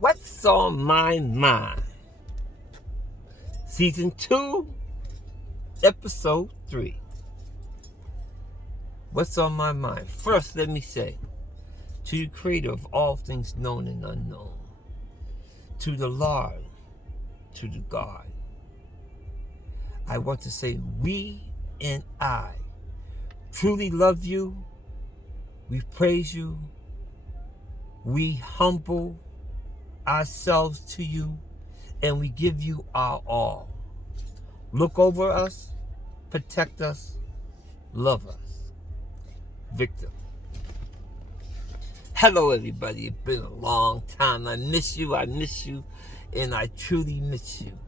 What's on my mind? Season 2, Episode 3. What's on my mind? First, let me say, to the Creator of all things known and unknown, to the Lord, to the God, I want to say we and I truly love you. We praise you. We humble ourselves to you, and we give you our all. Look over us, protect us, love us. Victor. Hello, everybody. It's been a long time. I miss you, and I truly miss you.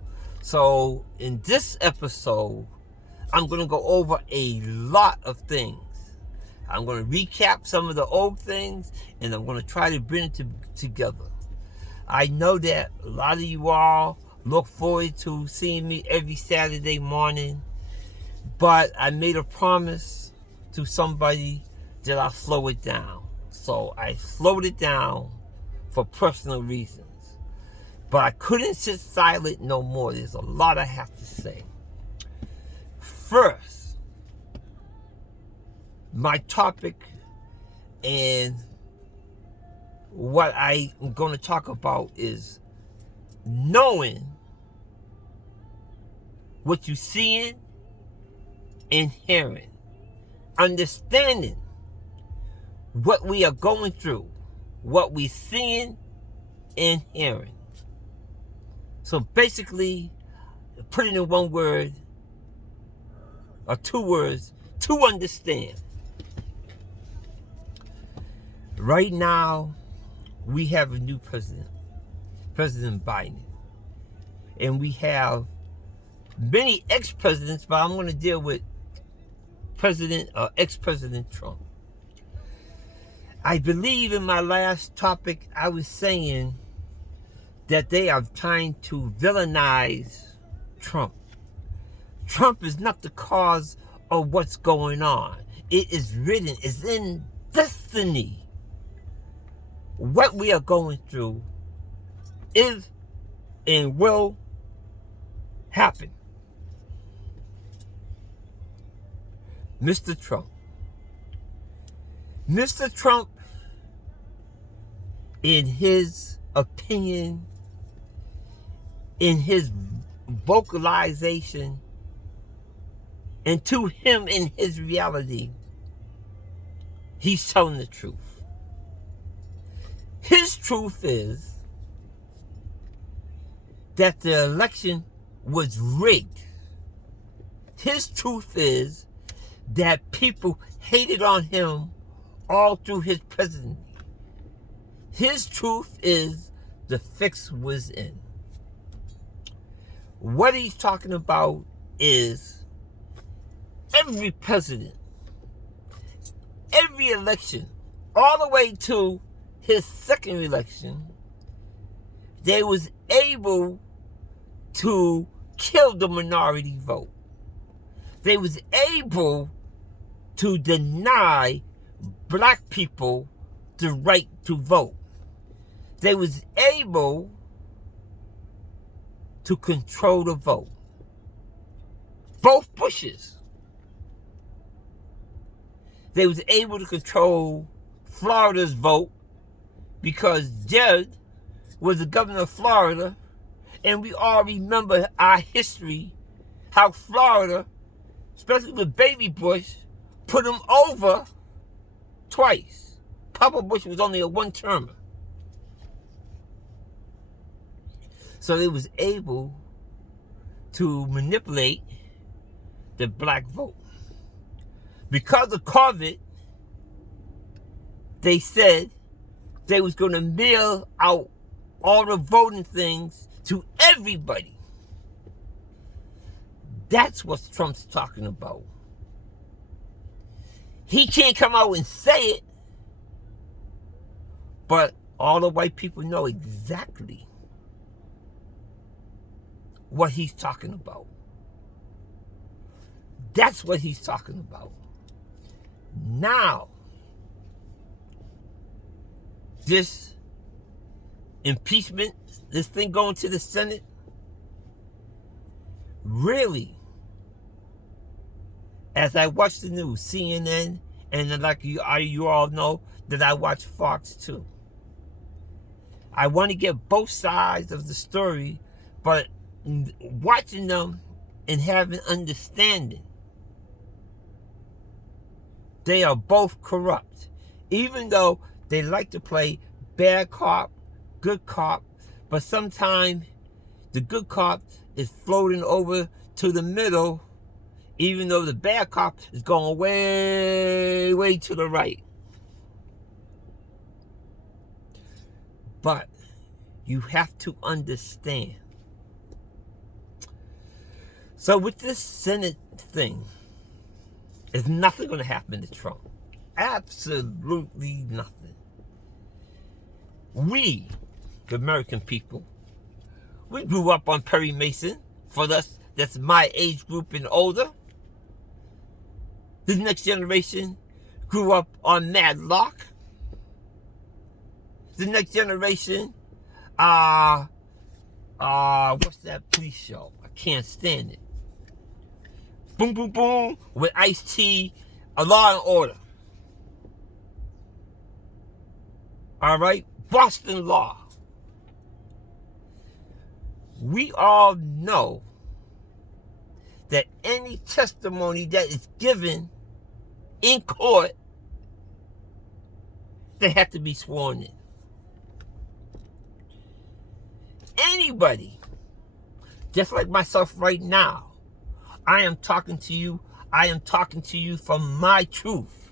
So, in this episode, I'm going to go over a lot of things. I'm going to recap some of the old things, and I'm going to try to bring it together. I know that a lot of you all look forward to seeing me every Saturday morning, but I made a promise to somebody that I'll slow it down. So I slowed it down for personal reasons. But I couldn't sit silent no more. There's a lot I have to say. First, my topic and what I'm going to talk about is knowing what you're seeing and hearing. Understanding what we are going through, what we're seeing and hearing. So basically, put it in one word or two words, to understand. Right now, we have a new president, President Biden. And we have many ex-presidents, but I'm going to deal with ex-President Trump. I believe in my last topic, I was saying that they are trying to villainize Trump. Trump is not the cause of what's going on. It is written, it's in destiny. What we are going through is and will happen. Mr. Trump. Mr. Trump, in his opinion, in his vocalization, and to him in his reality, he's telling the truth. His truth is that the election was rigged. His truth is that people hated on him all through his presidency. His truth is the fix was in. What he's talking about is every president, every election, all the way to his second election, they was able to kill the minority vote. They was able to deny black people the right to vote. They was able to control the vote. Both Bushes. They was able to control Florida's vote because Jared was the governor of Florida, and we all remember our history, how Florida, especially with Baby Bush, put him over twice. Papa Bush was only a one-termer. So they was able to manipulate the black vote. Because of COVID, they said they was going to mail out all the voting things to everybody. That's what Trump's talking about. He can't come out and say it, but all the white people know exactly what he's talking about. That's what he's talking about. Now, this impeachment, this thing going to the Senate, really, as I watch the news, CNN, and then like you all know that I watch Fox too. I want to get both sides of the story, but watching them and having understanding, they are both corrupt. Even though they like to play bad cop, good cop, but sometimes the good cop is floating over to the middle, even though the bad cop is going way, way to the right. But you have to understand. So with this Senate thing, there's nothing going to happen to Trump. Absolutely nothing. We, the American people, we grew up on Perry Mason. For us, that's my age group and older. The next generation grew up on Matlock. The next generation, what's that police show? I can't stand it. Boom, boom, boom, with Ice-T, a Law and Order. All right? Boston Law. We all know that any testimony that is given in court, they have to be sworn in. Anybody, just like myself right now, I am talking to you. I am talking to you from my truth.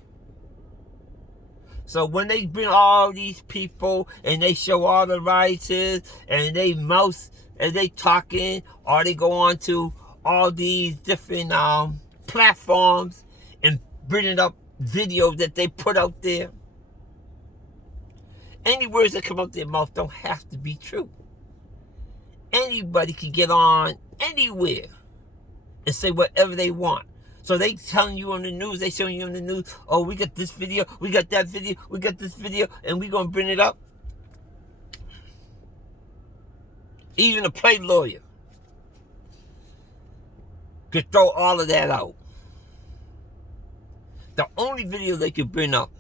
So when they bring all these people and they show all the writers and they mouse and they talking, or they go on to all these different platforms and bringing up videos that they put out there, any words that come out their mouth don't have to be true. Anybody can get on anywhere and say whatever they want. So they telling you on the news, they showing you on the news, oh, we got this video, we got that video, we got this video, and we gonna bring it up. Even a play lawyer could throw all of that out. The only video they could bring up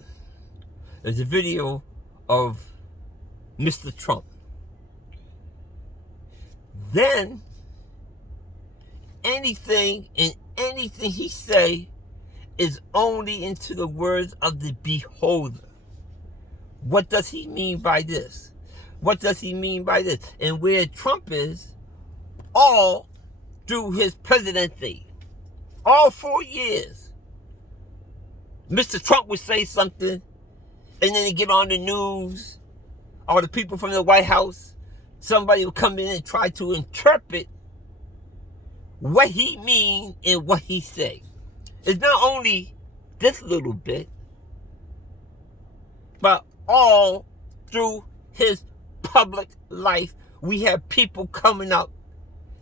is a video of Mr. Trump. Then anything and anything he say is only into the words of the beholder. What does he mean by this? What does he mean by this? And where Trump is, all through his presidency, all 4 years, Mr. Trump would say something, and then they get on the news, or the people from the White House, somebody would come in and try to interpret what he mean and what he say. It's not only this little bit, but all through his public life, we have people coming up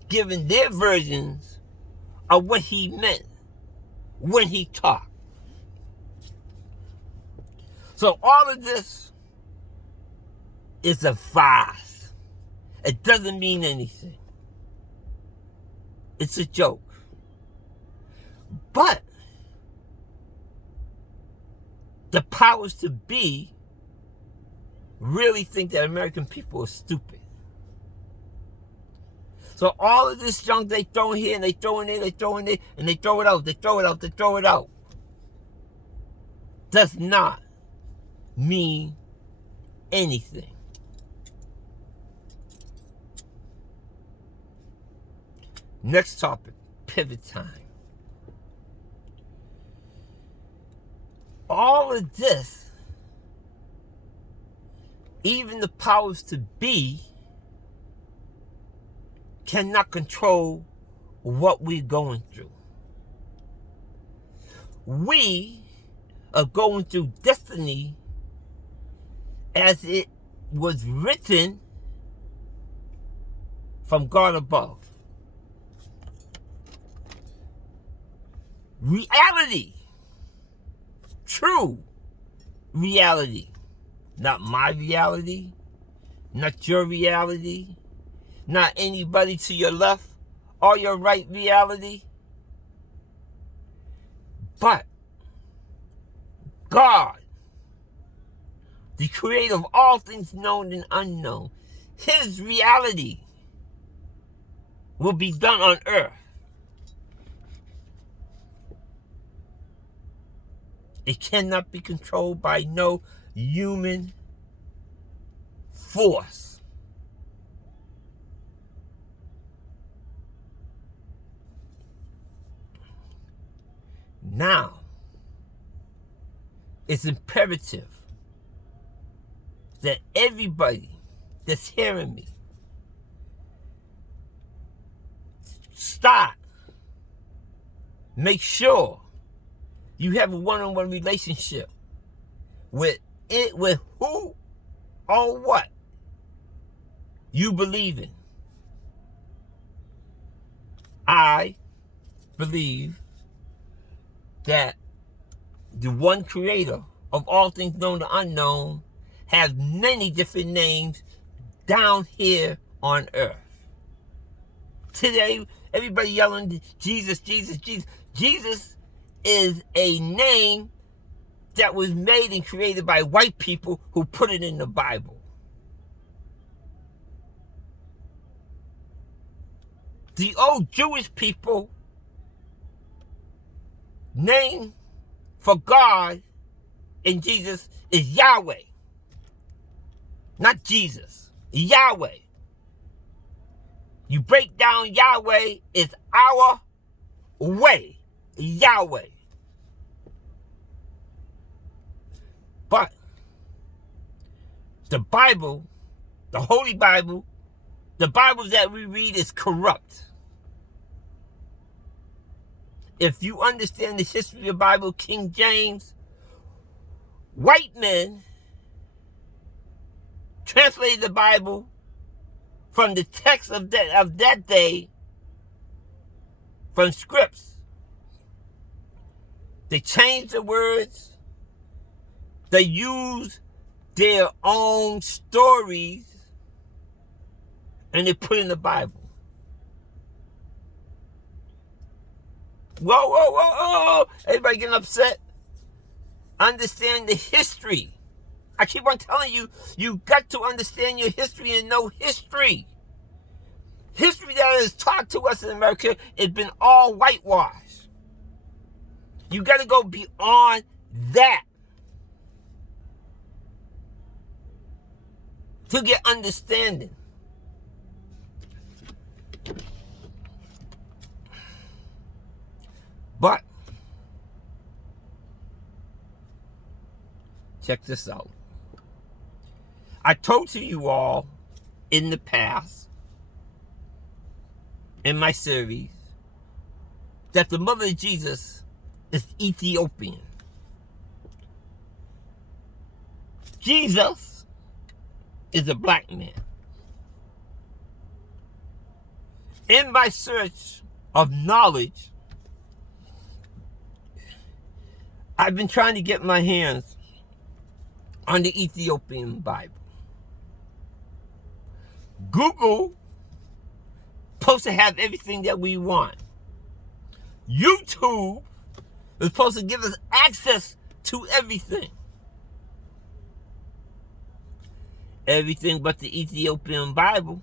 giving their versions of what he meant when he talked. So all of this is a farce. It doesn't mean anything. It's a joke. But the powers to be really think that American people are stupid. So all of this junk they throw in here and they throw in there, they throw in there, and they throw it out, they throw it out, they throw it out, does not mean anything. Next topic, pivot time. All of this, even the powers to be, cannot control what we're going through. We are going through destiny as it was written from God above. Reality. True reality. Not my reality, not your reality, not anybody to your left or your right reality, but God, the creator of all things known and unknown. His reality will be done on earth. It cannot be controlled by no human force. Now, it's imperative that everybody that's hearing me start. Make sure you have a one-on-one relationship with who or what you believe in. I believe that the one creator of all things known and unknown has many different names down here on earth. Today, everybody yelling, Jesus, Jesus, Jesus. Jesus is a name that was made and created by white people who put it in the Bible. The old Jewish people name for God and Jesus is Yahweh. Not Jesus. Yahweh. You break down Yahweh, it's our way. Yahweh. But the Bible, the Holy Bible, the Bible that we read is corrupt. If you understand the history of the Bible, King James, white men translated the Bible from the text of that day, from scripts. They changed the words. They used their own stories and they put in the Bible. Whoa, whoa, whoa, whoa. Everybody getting upset. Understand the history. I keep on telling you, you got to understand your history and know history. History that is taught to us in America has been all whitewashed. You got to go beyond that to get understanding. But check this out. I told to you all in the past, in my series, that the mother of Jesus is Ethiopian. Jesus is a black man. In my search of knowledge, I've been trying to get my hands on the Ethiopian Bible. Google supposed to have everything that we want. YouTube is supposed to give us access to everything. Everything but the Ethiopian Bible.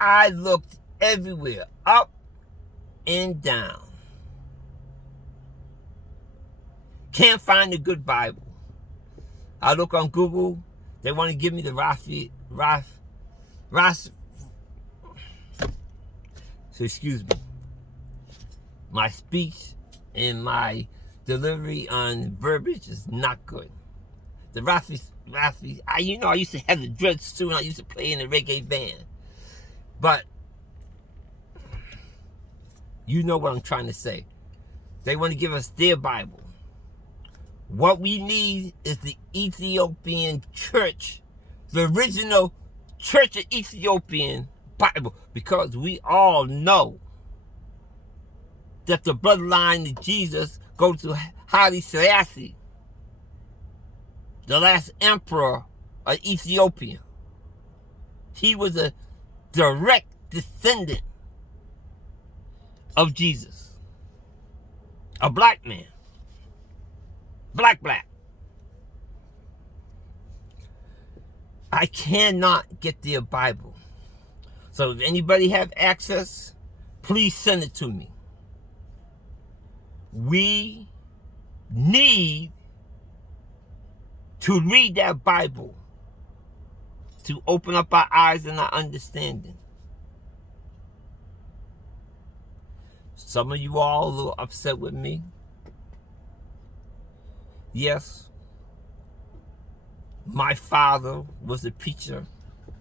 I looked everywhere, up and down. Can't find a good Bible. I look on Google. They want to give me the so excuse me. My speech and my delivery on verbiage is not good. The I used to have the dreads too, and I used to play in a reggae band. But you know what I'm trying to say. They want to give us their Bible. What we need is the Ethiopian church, the original Church of Ethiopian Bible, because we all know that the bloodline of Jesus goes to Haile Selassie, the last emperor of Ethiopia. He was a direct descendant of Jesus. A black man. Black. I cannot get their Bible. So if anybody have access, please send it to me. We need to read that Bible to open up our eyes and our understanding. Some of you all a little upset with me. Yes, my father was a preacher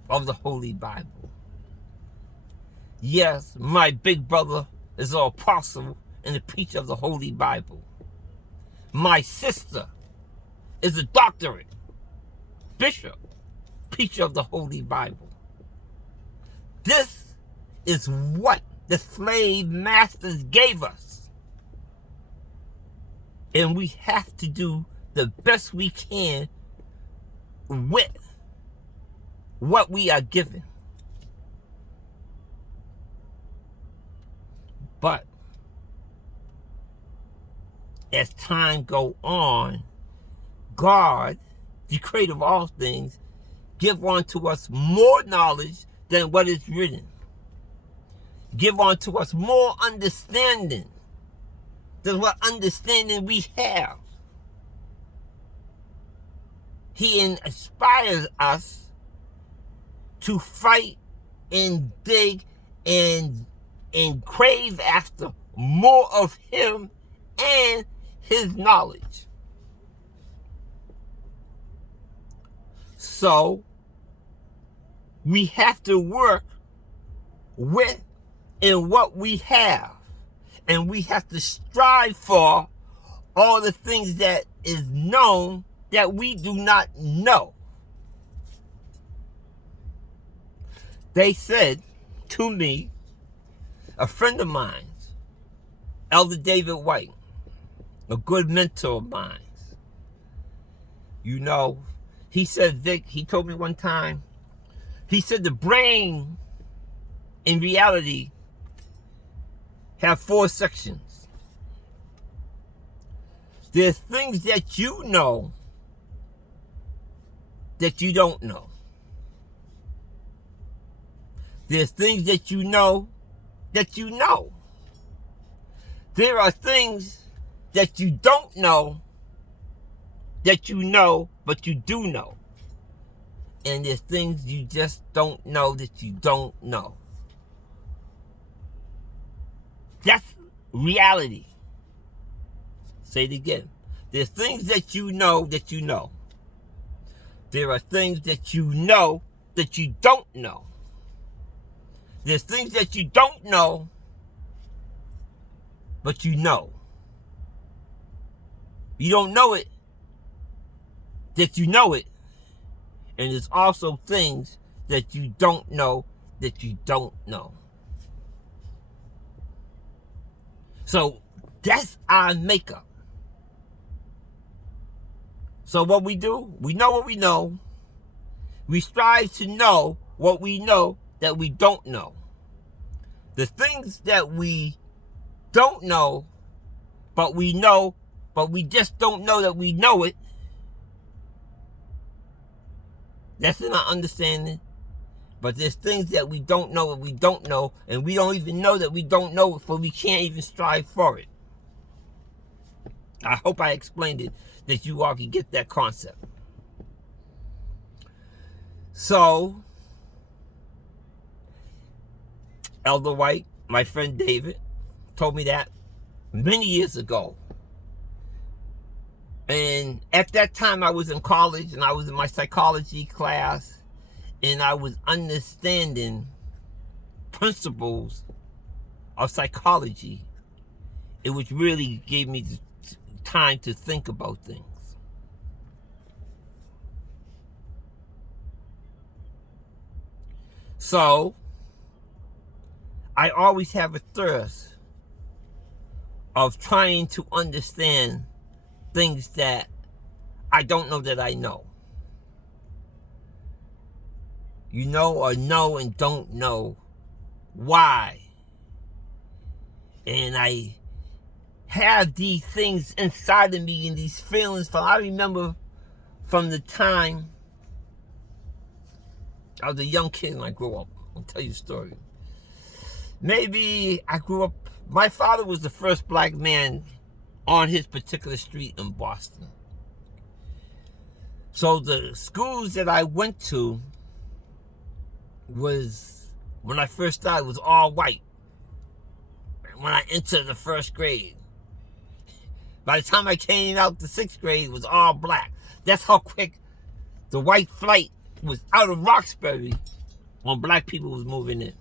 of the Holy Bible. Yes, my big brother is an apostle and a preacher of the Holy Bible. My sister is a doctorate, bishop, preacher of the Holy Bible. This is what the slave masters gave us. And we have to do the best we can with what we are given. But as time goes on, God, the creator of all things, give unto us more knowledge than what is written. Give unto us more understanding than what understanding we have. He inspires us to fight and dig and crave after more of him and his knowledge. So we have to work with and what we have, and we have to strive for all the things that is known that we do not know. They said to me, a friend of mine, Elder David White, a good mentor of mine, you know, he said, Vic, he told me one time, he said the brain in reality have 4 sections. There's things that you know that you don't know. There's things that you know that you know. There are things that you don't know that you know, but you do know. And there's things you just don't know that you don't know. That's reality. Say it again. There's things that you know that you know. There are things that you know that you don't know. There's things that you don't know, but you know. You don't know it, that you know it. And there's also things that you don't know that you don't know. So that's our makeup. So what we do, we know what we know. We strive to know what we know that we don't know. The things that we don't know, but we know, but we just don't know that we know it. That's in our understanding. But there's things that we don't know that we don't know, and we don't even know that we don't know it, for we can't even strive for it. I hope I explained it, that you all can get that concept. So, Elder White, my friend David, told me that many years ago. And at that time I was in college and I was in my psychology class and I was understanding principles of psychology. It which really gave me the time to think about things. So I always have a thirst of trying to understand things that I don't know that I know. you know and don't know why. And I have these things inside of me and these feelings I remember from the time I was a young kid when I grew up. I'll tell you a story. Maybe I grew up, my father was the first black man on his particular street in Boston. So the schools that I went to was, when I first started, was all white. When I entered the first grade. By the time I came out the sixth grade, it was all black. That's how quick the white flight was out of Roxbury when black people was moving in.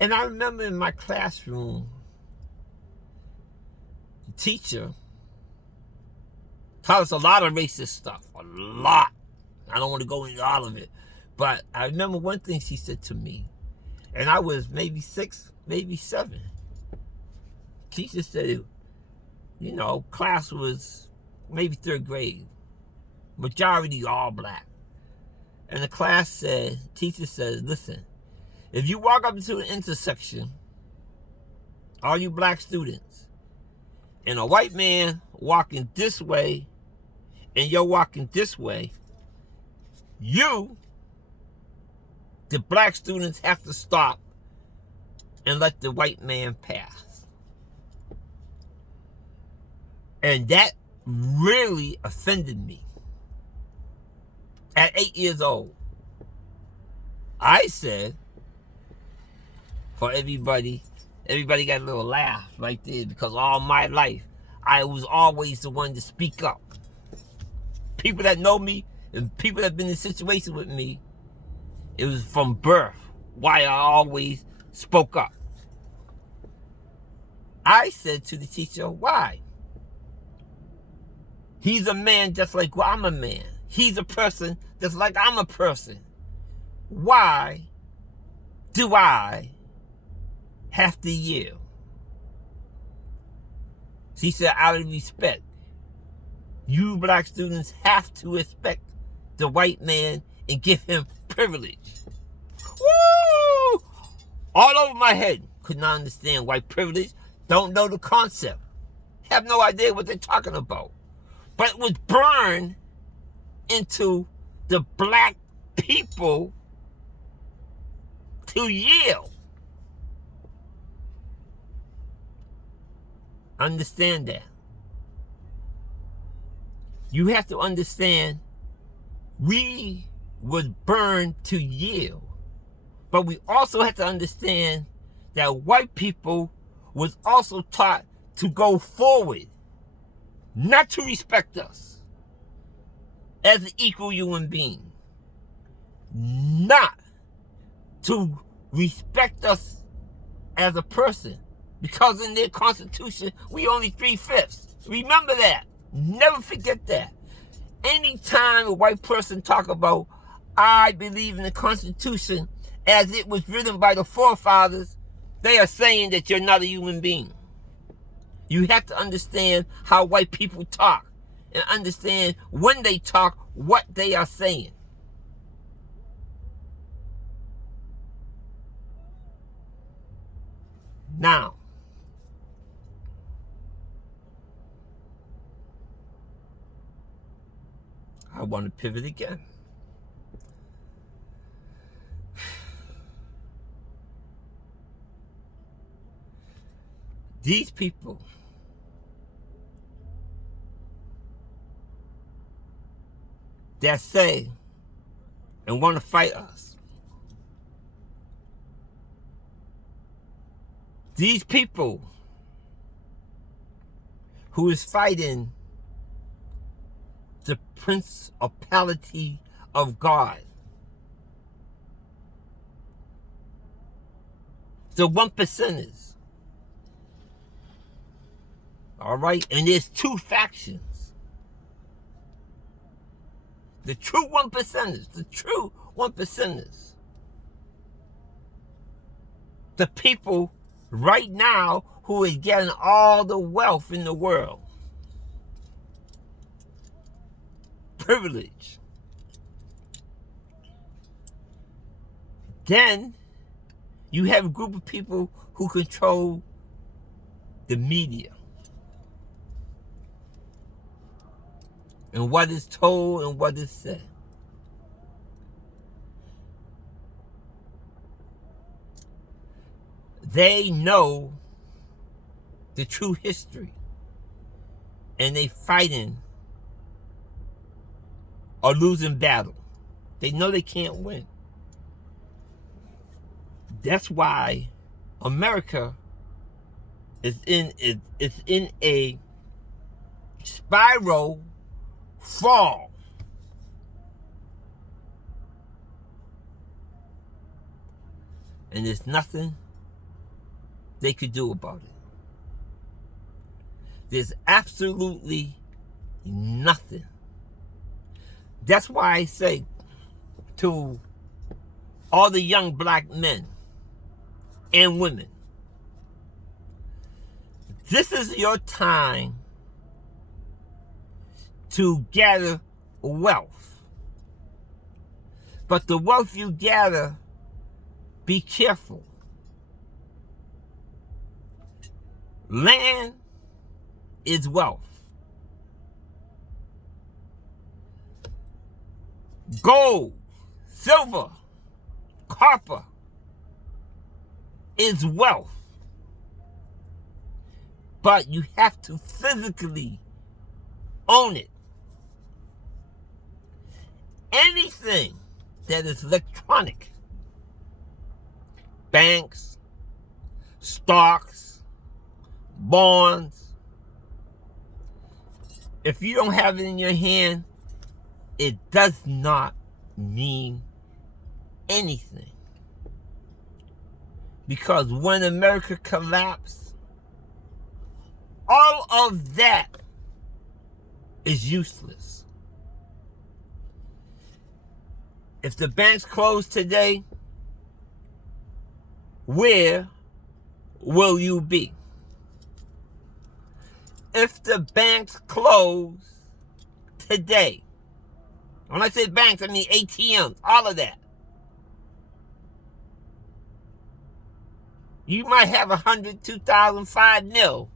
And I remember in my classroom, the teacher taught us a lot of racist stuff. A lot. I don't want to go into all of it. But I remember one thing she said to me, and I was maybe 6, maybe 7. Teacher said, you know, class was maybe 3rd grade. Majority all black. And the class said, teacher said, listen, if you walk up into an intersection, all you black students, and a white man walking this way, and you're walking this way, you, the black students, have to stop and let the white man pass. And that really offended me. At 8 years old, I said, for everybody got a little laugh right there, because all my life, I was always the one to speak up. People that know me and people that have been in situations with me, it was from birth why I always spoke up. I said to the teacher, why? He's a man just like I'm a man. He's a person just like I'm a person. Why do I have to yield? She said, out of respect, you black students have to respect the white man and give him privilege. Woo! All over my head. Could not understand white privilege. Don't know the concept. Have no idea what they're talking about. But it was burned into the black people to yield. Understand that. You have to understand, we was burned to yield. But we also have to understand that white people was also taught to go forward, not to respect us as an equal human being, not to respect us as a person, because in their constitution, we only 3/5. Remember that. Never forget that. Anytime a white person talk about, I believe in the Constitution as it was written by the forefathers, they are saying that you're not a human being. You have to understand how white people talk and understand when they talk what they are saying. Now, I want to pivot again. These people that say and want to fight us, these people who is fighting the principality of God, the 1%ers. All right, and there's 2 factions. The true 1%ers, the true 1%ers. The people right now who is getting all the wealth in the world. Privilege. Then you have a group of people who control the media and what is told and what is said. They know the true history, and they fighting or losing battle. They know they can't win. That's why America is in a spiral fall. And there's nothing they could do about it. There's absolutely nothing. That's why I say to all the young black men and women, this is your time to gather wealth. But the wealth you gather, be careful. Land is wealth. Gold, silver, copper is wealth. But you have to physically own it. Anything that is electronic, banks, stocks, bonds, if you don't have it in your hand, it does not mean anything. Because when America collapsed, all of that is useless. If the banks close today, where will you be? If the banks close today, when I say banks, I mean ATMs, all of that. You might have 100, 2,000, 5 mil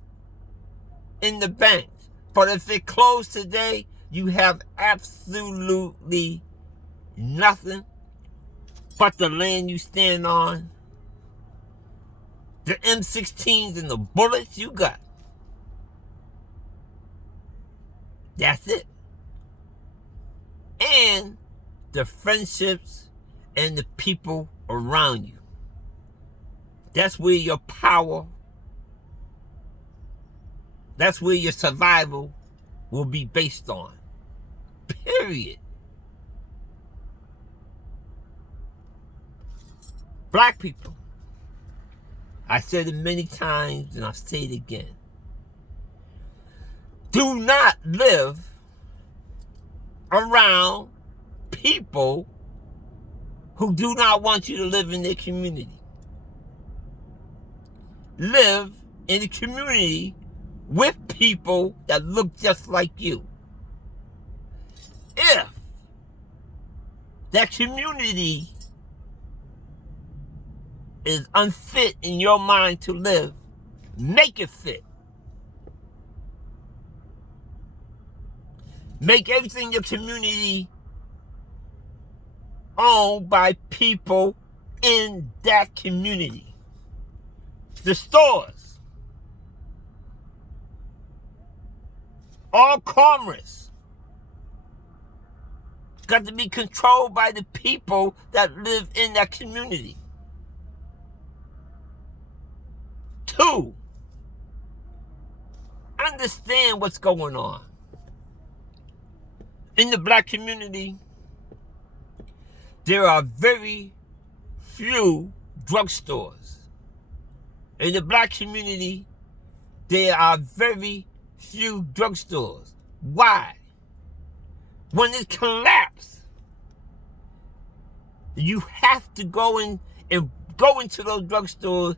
in the bank. But if it closed today, you have absolutely nothing but the land you stand on, the M16s and the bullets you got. That's it. And the friendships and the people around you. That's where your power, that's where your survival will be based on. Period. Black people, I said it many times and I'll say it again. Do not live around people who do not want you to live in their community. Live in a community with people that look just like you. If that community is unfit in your mind to live, make it fit. Make everything in your community owned by people in that community. The stores, all commerce, got to be controlled by the people that live in that community. 2, understand what's going on. In the black community, there are very few drugstores. In the black community, there are very few drugstores. Why? When it collapsed, you have to go in and go into those drugstores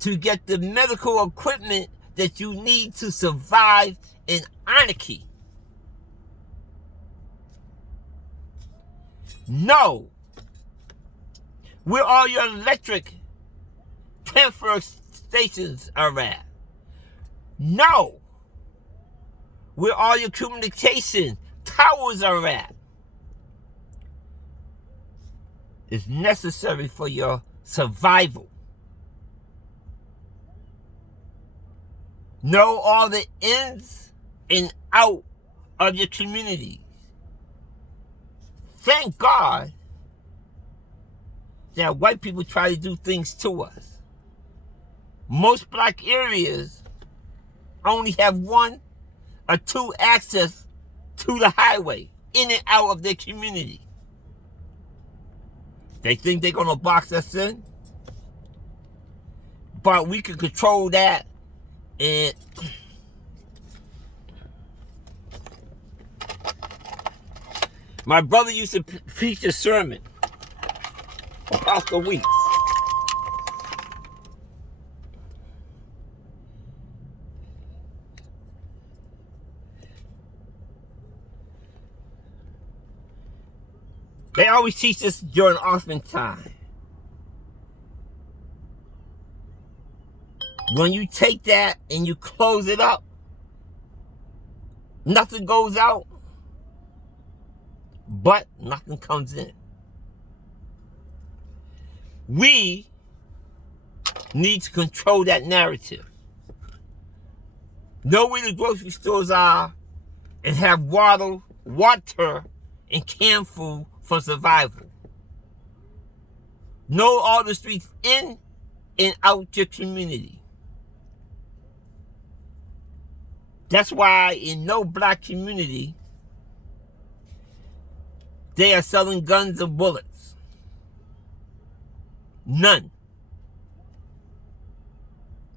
to get the medical equipment that you need to survive in anarchy. No. Where all your electric transfer stations are at. Know where all your communication towers are at. It's necessary for your survival. Know all the ins and out of your community. Thank God that white people try to do things to us. Most black areas only have 1 or 2 access to the highway in and out of their community. They think they're going to box us in, but we can control that. And my brother used to preach a sermon about the weeks. They always teach us during offering time. When you take that and you close it up, nothing goes out, but nothing comes in. We need to control that narrative. Know where the grocery stores are and have water and canned food for survival. Know all the streets in and out your community. That's why in no black community they are selling guns and bullets. None.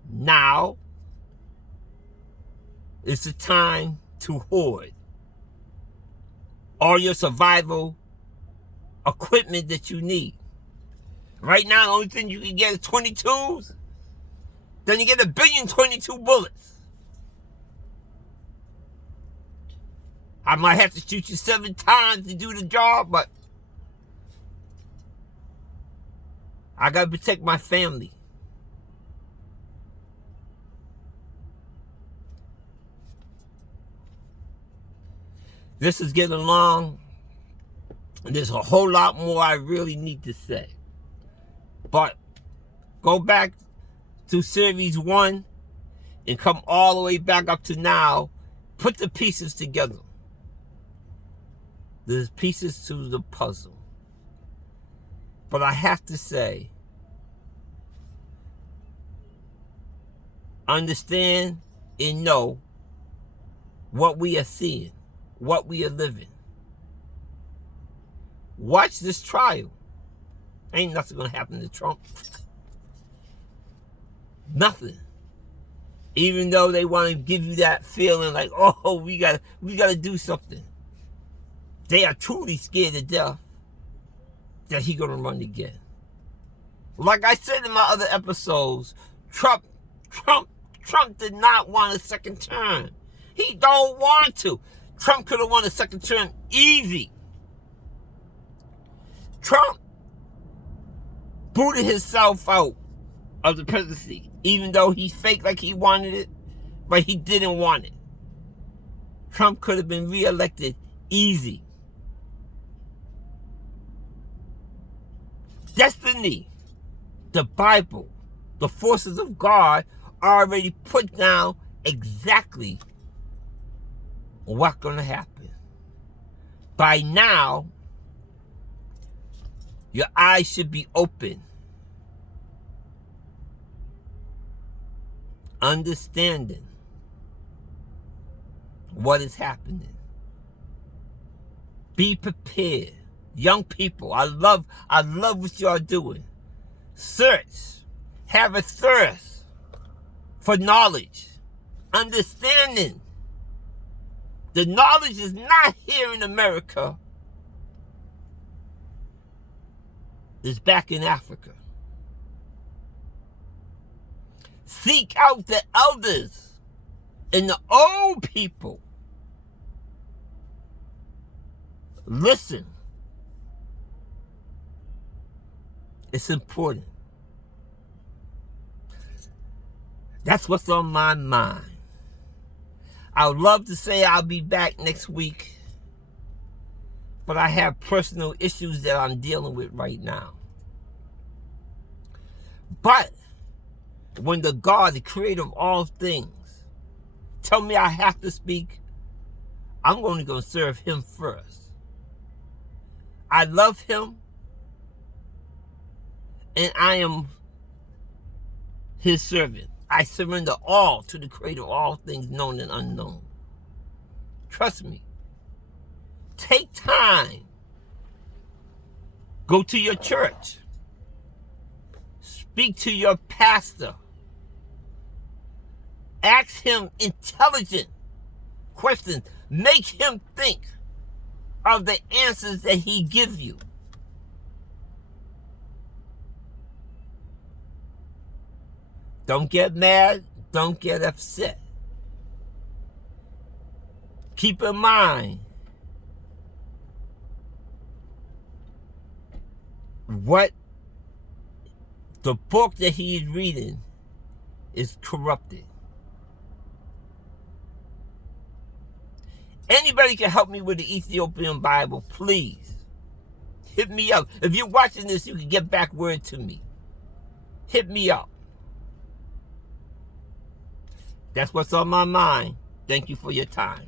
Now is the time to hoard all your survival equipment that you need. Right now, the only thing you can get is 22s. Then you get 1 billion 22 bullets. I might have to shoot you 7 times to do the job, but I gotta protect my family. This is getting long. There's a whole lot more I really need to say. But go back to series 1 and come all the way back up to now. Put the pieces together. There's pieces to the puzzle. But I have to say, understand and know what we are seeing, what we are living. Watch this trial. Ain't nothing gonna happen to Trump. Nothing. Even though they want to give you that feeling like, oh, we gotta do something. They are truly scared to death that he's gonna run again. Like I said in my other episodes, Trump did not want a second term. He don't want to. Trump could have won a second term easy. Trump booted himself out of the presidency, even though he faked like he wanted it, but he didn't want it. Trump could have been reelected easy. Destiny, the Bible, the forces of God already put down exactly what's going to happen. By now, your eyes should be open. Understanding what is happening. Be prepared. Young people, I love what y'all doing. Search. Have a thirst for knowledge. Understanding. The knowledge is not here in America. It's back in Africa. Seek out the elders and the old people. Listen. It's important. That's what's on my mind. I would love to say I'll be back next week, but I have personal issues that I'm dealing with right now. But when the God, the creator of all things, tell me I have to speak, I'm only going to serve him first. I love him, and I am his servant. I surrender all to the creator of all things known and unknown. Trust me. Take time. Go to your church. Speak to your pastor. Ask him intelligent questions. Make him think of the answers that he gives you. Don't get mad. Don't get upset. Keep in mind what the book that he is reading is corrupted. Anybody can help me with the Ethiopian Bible, please. Hit me up. If you're watching this, you can get back word to me. Hit me up. That's what's on my mind. Thank you for your time.